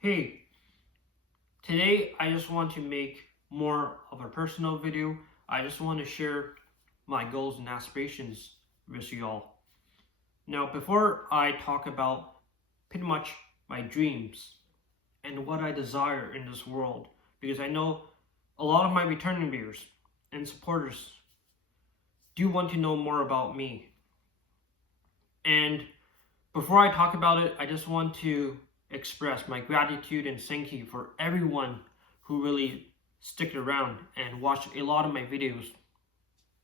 Hey, today I just want to make more of a personal video. I just want to share my goals and aspirations with you all. Now, before I talk about pretty much my dreams and what I desire in this world, because I know a lot of my returning viewers and supporters do want to know more about me. And before I talk about it, I just want to express my gratitude and thank you for everyone who really stick around and watch a lot of my videos.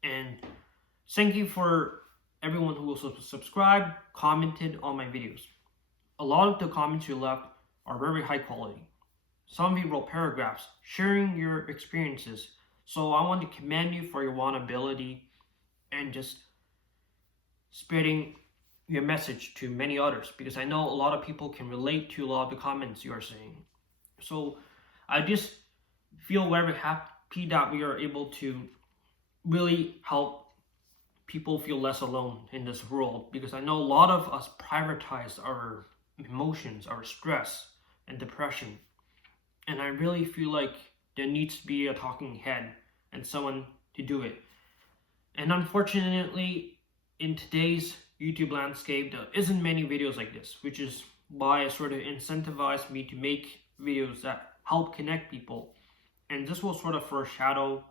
And thank you for everyone who also subscribed, commented on my videos. A lot of the comments you left are very high quality. Some of you wrote paragraphs sharing your experiences. So I want to commend you for your vulnerability and just spreading your message to many others, because I know a lot of people can relate to a lot of the comments you are saying. So I just feel very happy that we are able to really help people feel less alone in this world, because I know a lot of us prioritize our emotions, our stress and depression. And I really feel like there needs to be a talking head and someone to do it. And unfortunately, in today's YouTube landscape, there isn't many videos like this, which is why it sort of incentivized me to make videos that help connect people. And this will sort of foreshadow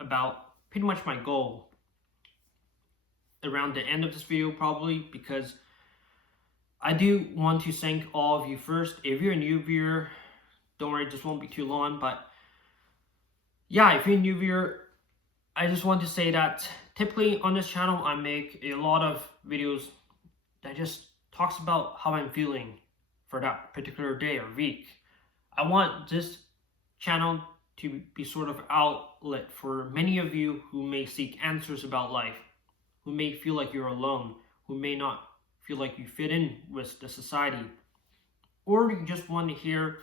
about pretty much my goal around the end of this video, probably, because I do want to thank all of you first. If you're a new viewer, don't worry, this won't be too long, but yeah, if you're a new viewer, I just want to say that typically on this channel, I make a lot of videos that just talks about how I'm feeling for that particular day or week. I want this channel to be sort of outlet for many of you who may seek answers about life, who may feel like you're alone, who may not feel like you fit in with the society, or you just want to hear,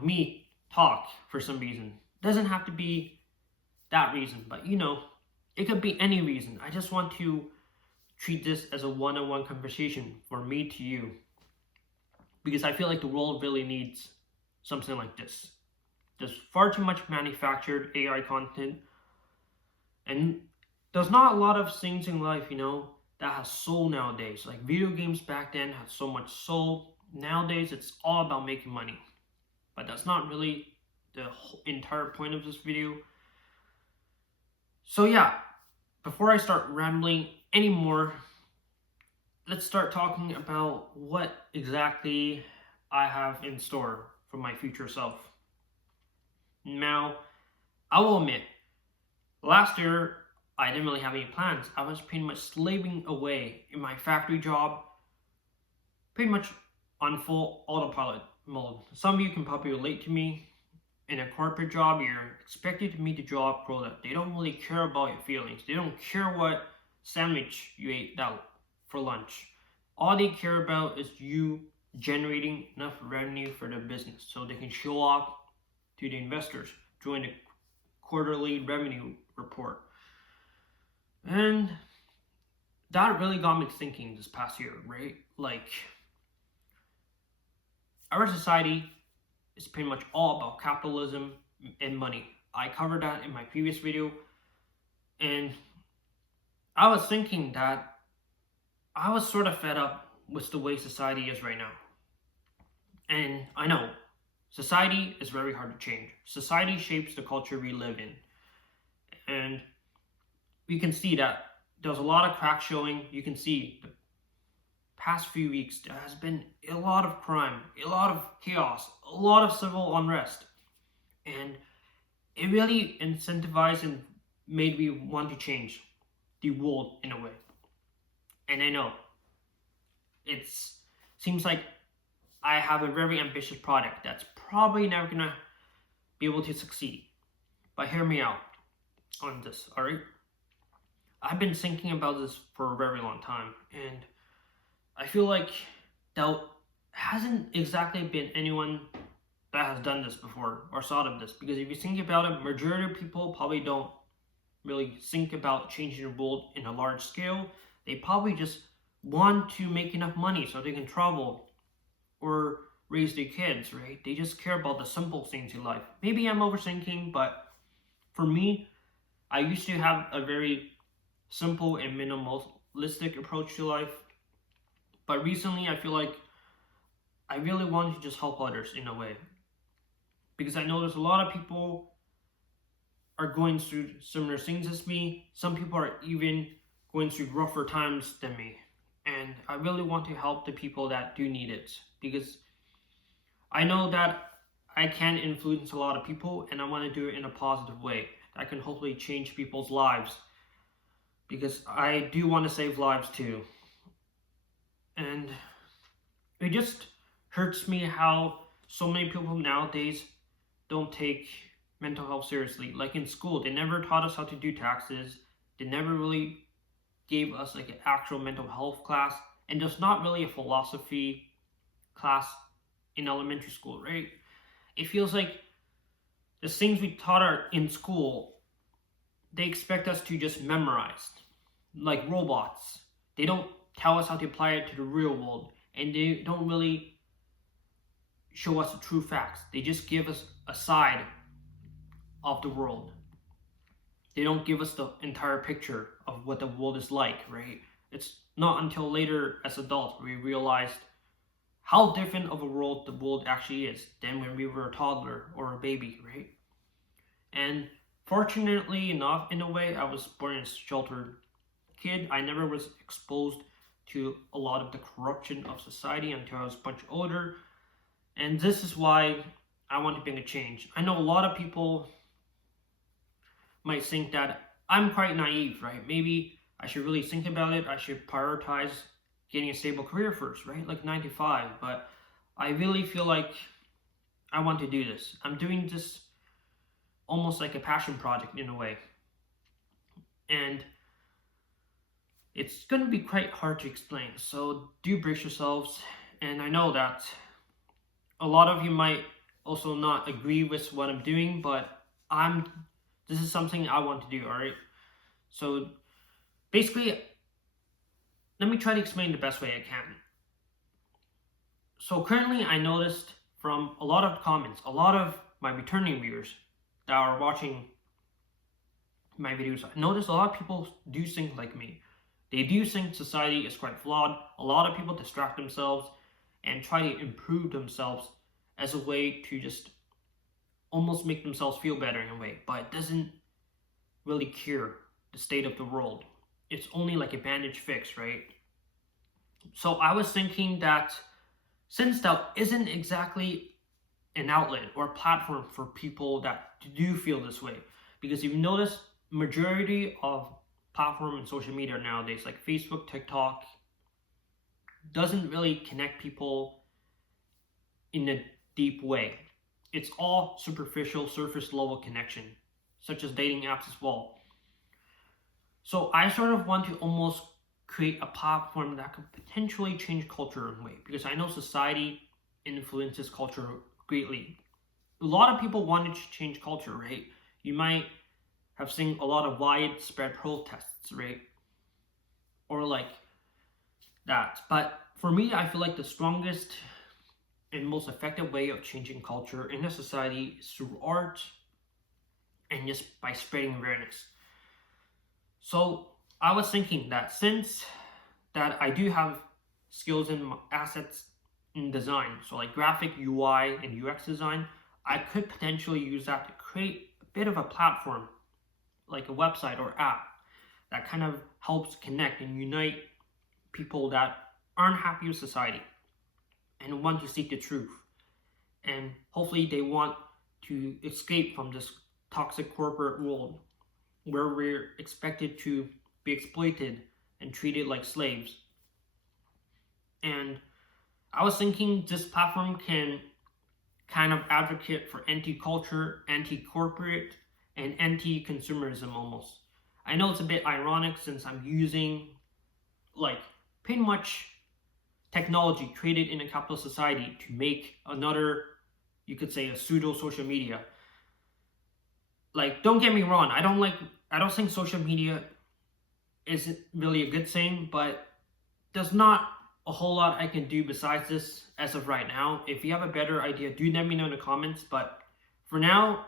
me talk for some reason. Doesn't have to be that reason, but it could be any reason. I just want to treat this as a one-on-one conversation for me to you, because I feel like the world really needs something like this. There's far too much manufactured AI content, and there's not a lot of things in life, that has soul nowadays. Like video games back then had so much soul. Nowadays, it's all about making money. But that's not really the entire point of this video. So yeah, before I start rambling anymore, let's start talking about what exactly I have in store for my future self. Now, I will admit, last year I didn't really have any plans. I was pretty much slaving away in my factory job, pretty much on full autopilot mode. Some of you can probably relate to me. In a corporate job, you're expected to meet the job quota. They don't really care about your feelings. They don't care what sandwich you ate out for lunch. All they care about is you generating enough revenue for their business so they can show off to the investors during the quarterly revenue report. And that really got me thinking this past year, right? Like, our society is pretty much all about capitalism and money. I covered that in my previous video, and I was thinking that I was sort of fed up with the way society is right now. And I know society is very hard to change. Society shapes the culture we live in, and we can see that there's a lot of cracks showing. You can see the past few weeks there has been a lot of crime, a lot of chaos, a lot of civil unrest, and it really incentivized and made me want to change the world in a way. And I know it seems like I have a very ambitious project that's probably never gonna be able to succeed, but hear me out on this. All right, I've been thinking about this for a very long time, and I feel like there hasn't exactly been anyone that has done this before or thought of this. Because if you think about it, majority of people probably don't really think about changing the world in a large scale. They probably just want to make enough money so they can travel or raise their kids, right? They just care about the simple things in life. Maybe I'm overthinking, but for me, I used to have a very simple and minimalistic approach to life. But recently, I feel like I really want to just help others in a way. Because I know there's a lot of people are going through similar things as me. Some people are even going through rougher times than me. And I really want to help the people that do need it. Because I know that I can influence a lot of people, and I want to do it in a positive way. I can hopefully change people's lives. Because I do want to save lives too. And it just hurts me how so many people nowadays don't take mental health seriously. Like in school, they never taught us how to do taxes. They never really gave us like an actual mental health class. And there's not really a philosophy class in elementary school, right? It feels like the things we taught are in school, they expect us to just memorize, like robots. They don't tell us how to apply it to the real world, and they don't really show us the true facts. They just give us a side of the world. They don't give us the entire picture of what the world is like, right? It's not until later as adults we realized how different of a world the world actually is than when we were a toddler or a baby, right? And fortunately enough, in a way, I was born in a sheltered kid. I never was exposed to a lot of the corruption of society until I was much older. And this is why I want to bring a change. I know a lot of people might think that I'm quite naive, right? Maybe I should really think about it. I should prioritize getting a stable career first, right? Like 9 to 5. But I really feel like I want to do this. I'm doing this almost like a passion project in a way. And it's going to be quite hard to explain. So do brace yourselves. And I know that a lot of you might also not agree with what I'm doing, but this is something I want to do, all right? So basically, let me try to explain the best way I can. So currently, I noticed from a lot of comments, a lot of my returning viewers that are watching my videos, I noticed a lot of people do think like me. They do think society is quite flawed. A lot of people distract themselves and try to improve themselves as a way to just almost make themselves feel better in a way, but it doesn't really cure the state of the world. It's only like a bandage fix, right? So I was thinking that since that isn't exactly an outlet or a platform for people that do feel this way, because if you notice, majority of platform and social media nowadays, like Facebook, TikTok, doesn't really connect people in a deep way. It's all superficial, surface level connection, such as dating apps as well. So I sort of want to almost create a platform that could potentially change culture in a way, because I know society influences culture greatly. A lot of people wanted to change culture, right? You might have seen a lot of widespread protests, right? Or like that. But for me, I feel like the strongest and most effective way of changing culture in a society is through art and just by spreading awareness. So I was thinking that since that I do have skills and assets in design, so like graphic UI and UX design, I could potentially use that to create a bit of a platform, like a website or app that kind of helps connect and unite people that aren't happy with society and want to seek the truth. And hopefully they want to escape from this toxic corporate world where we're expected to be exploited and treated like slaves. And I was thinking this platform can kind of advocate for anti-culture, anti-corporate, and anti-consumerism almost. I know it's a bit ironic since I'm using like pretty much technology created in a capitalist society to make another, you could say, a pseudo social media. Like, don't get me wrong, I don't think social media isn't really a good thing, but does not a whole lot I can do besides this as of right now. If you have a better idea, do let me know in the comments. But for now,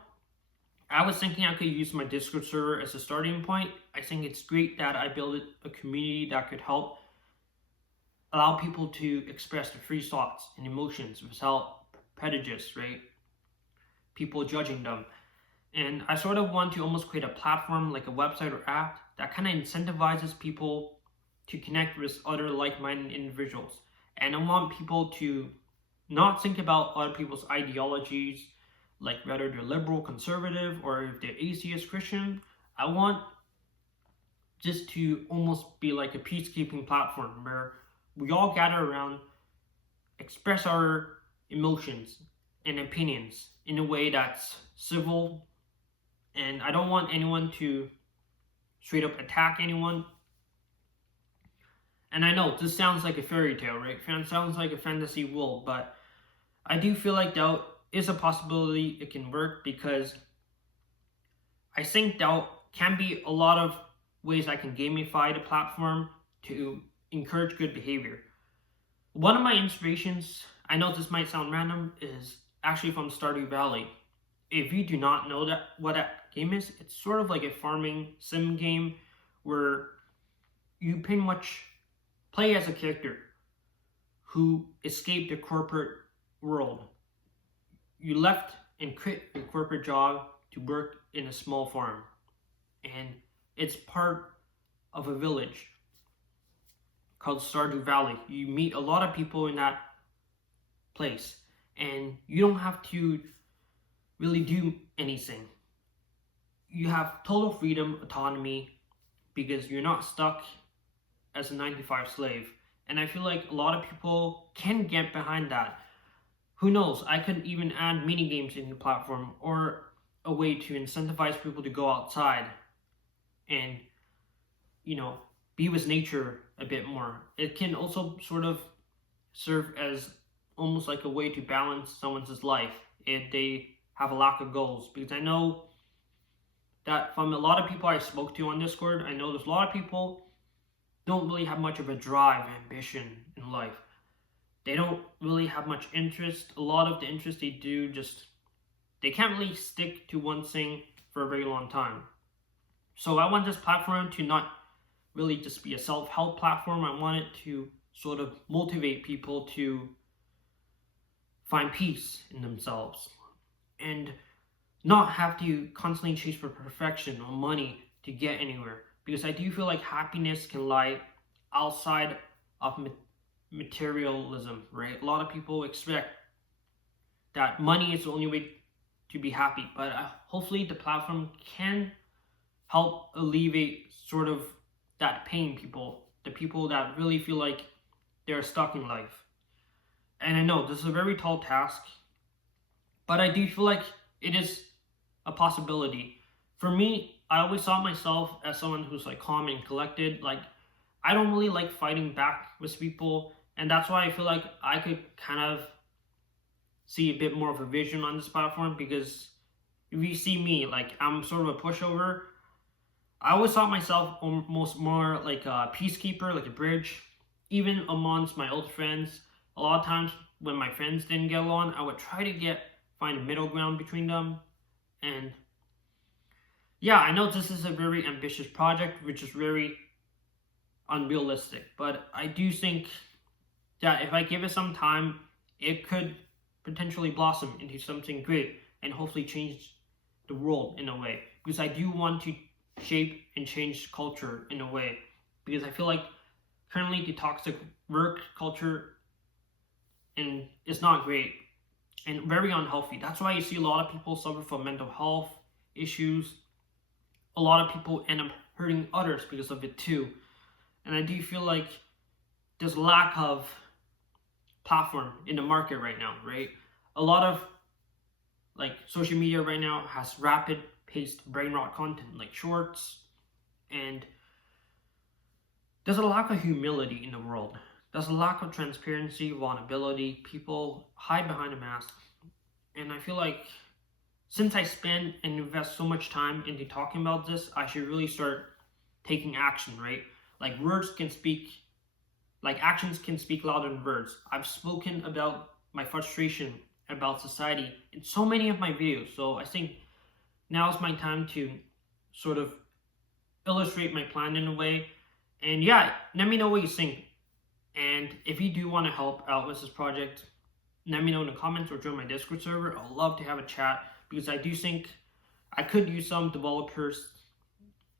I was thinking I could use my Discord server as a starting point. I think it's great that I built a community that could help allow people to express their free thoughts and emotions without prejudice, right? People judging them. And I sort of want to almost create a platform like a website or app that kind of incentivizes people to connect with other like-minded individuals. And I want people to not think about other people's ideologies, like whether they're liberal, conservative, or if they're atheist, Christian. I want just to almost be like a peacekeeping platform where we all gather around, express our emotions and opinions in a way that's civil. And I don't want anyone to straight up attack anyone. And I know this sounds like a fairy tale, right? It sounds like a fantasy world, but I do feel like that is a possibility it can work, because I think that can be a lot of ways I can gamify the platform to encourage good behavior. One of my inspirations, I know this might sound random, is actually from Stardew Valley. If you do not know what that game is, it's sort of like a farming sim game where you pretty much play as a character who escaped the corporate world. You left and quit your corporate job to work in a small farm, and it's part of a village called Stardew Valley. You meet a lot of people in that place, and you don't have to really do anything. You have total freedom, autonomy, because you're not stuck as a 9-to-5 slave. And I feel like a lot of people can get behind that. Who knows, I could even add mini games in the platform, or a way to incentivize people to go outside and, be with nature a bit more. It can also sort of serve as almost like a way to balance someone's life if they have a lack of goals. Because I know that from a lot of people I spoke to on Discord, I know there's a lot of people don't really have much of a drive, ambition in life. They don't really have much interest. A lot of the interest they do, they can't really stick to one thing for a very long time. So I want this platform to not really just be a self-help platform. I want it to sort of motivate people to find peace in themselves and not have to constantly chase for perfection or money to get anywhere. Because I do feel like happiness can lie outside of materialism, right? A lot of people expect that money is the only way to be happy, but hopefully the platform can help alleviate sort of that pain the people that really feel like they're stuck in life. And I know this is a very tall task, but I do feel like it is a possibility. For me, I always saw myself as someone who's like calm and collected. Like, I don't really like fighting back with people, and that's why I feel like I could kind of see a bit more of a vision on this platform. Because if you see me, like, I'm sort of a pushover. I always thought myself almost more like a peacekeeper, like a bridge. Even amongst my old friends, a lot of times when my friends didn't get along, I would try to find a middle ground between them. And yeah, I know this is a very ambitious project, which is very unrealistic, but I do think that if I give it some time, it could potentially blossom into something great and hopefully change the world in a way. Because I do want to shape and change culture in a way, because I feel like currently the toxic work culture and it's not great and very unhealthy. That's why you see a lot of people suffer from mental health issues. A lot of people end up hurting others because of it too. And I do feel like there's lack of platform in the market right now, right? A lot of like social media right now has rapid paced brain rot content like shorts, and there's a lack of humility in the world. There's a lack of transparency, vulnerability. People hide behind a mask. And I feel like since I spend and invest so much time into talking about this, I should really start taking action, right? Like, words can speak Like actions can speak louder than words. I've spoken about my frustration about society in so many of my videos. So I think now is my time to sort of illustrate my plan in a way. And yeah, let me know what you think. And if you do want to help out with this project, let me know in the comments or join my Discord server. I'd love to have a chat because I do think I could use some developers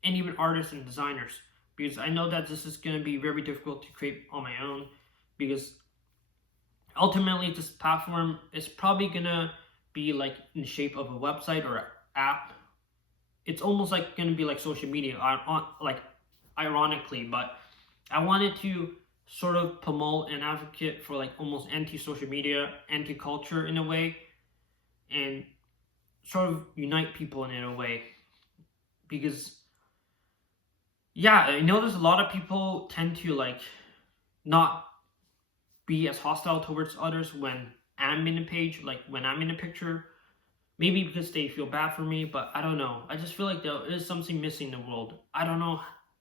and even artists and designers, because I know that this is going to be very difficult to create on my own, because ultimately this platform is probably going to be like in the shape of a website or an app. It's almost like going to be like social media, like ironically, but I wanted to sort of promote and advocate for like almost anti-social media, anti-culture in a way, and sort of unite people in a way. Because yeah, I know there's a lot of people tend to like not be as hostile towards others when I'm in a page, like when I'm in a picture. Maybe because they feel bad for me, but I don't know. I just feel like there is something missing in the world. I don't know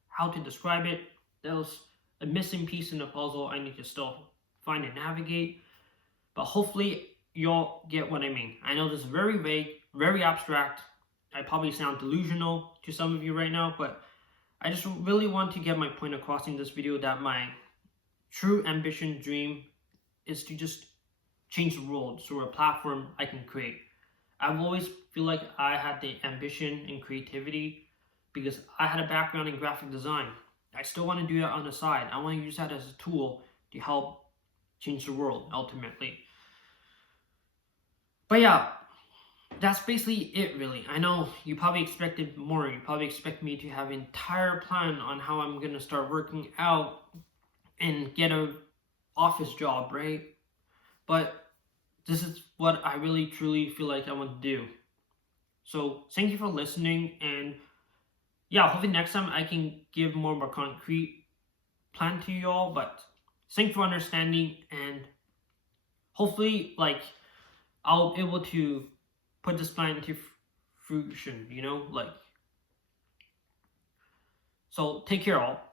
how to describe it. There's a missing piece in the puzzle I need to still find and navigate. But hopefully y'all get what I mean. I know this is very vague, very abstract. I probably sound delusional to some of you right now, but I just really want to get my point across in this video that my true ambition, dream is to just change the world through a platform I can create. I've always feel like I had the ambition and creativity because I had a background in graphic design. I still want to do that on the side. I want to use that as a tool to help change the world ultimately. But yeah, that's basically it really. I know you probably expected more. You probably expect me to have an entire plan on how I'm going to start working out and get a office job, right? But this is what I really truly feel like I want to do. So thank you for listening, and yeah, hopefully next time I can give more concrete plan to you all. But thank you for understanding, and hopefully like I'll be able to put this plan into fruition, like. So take care all.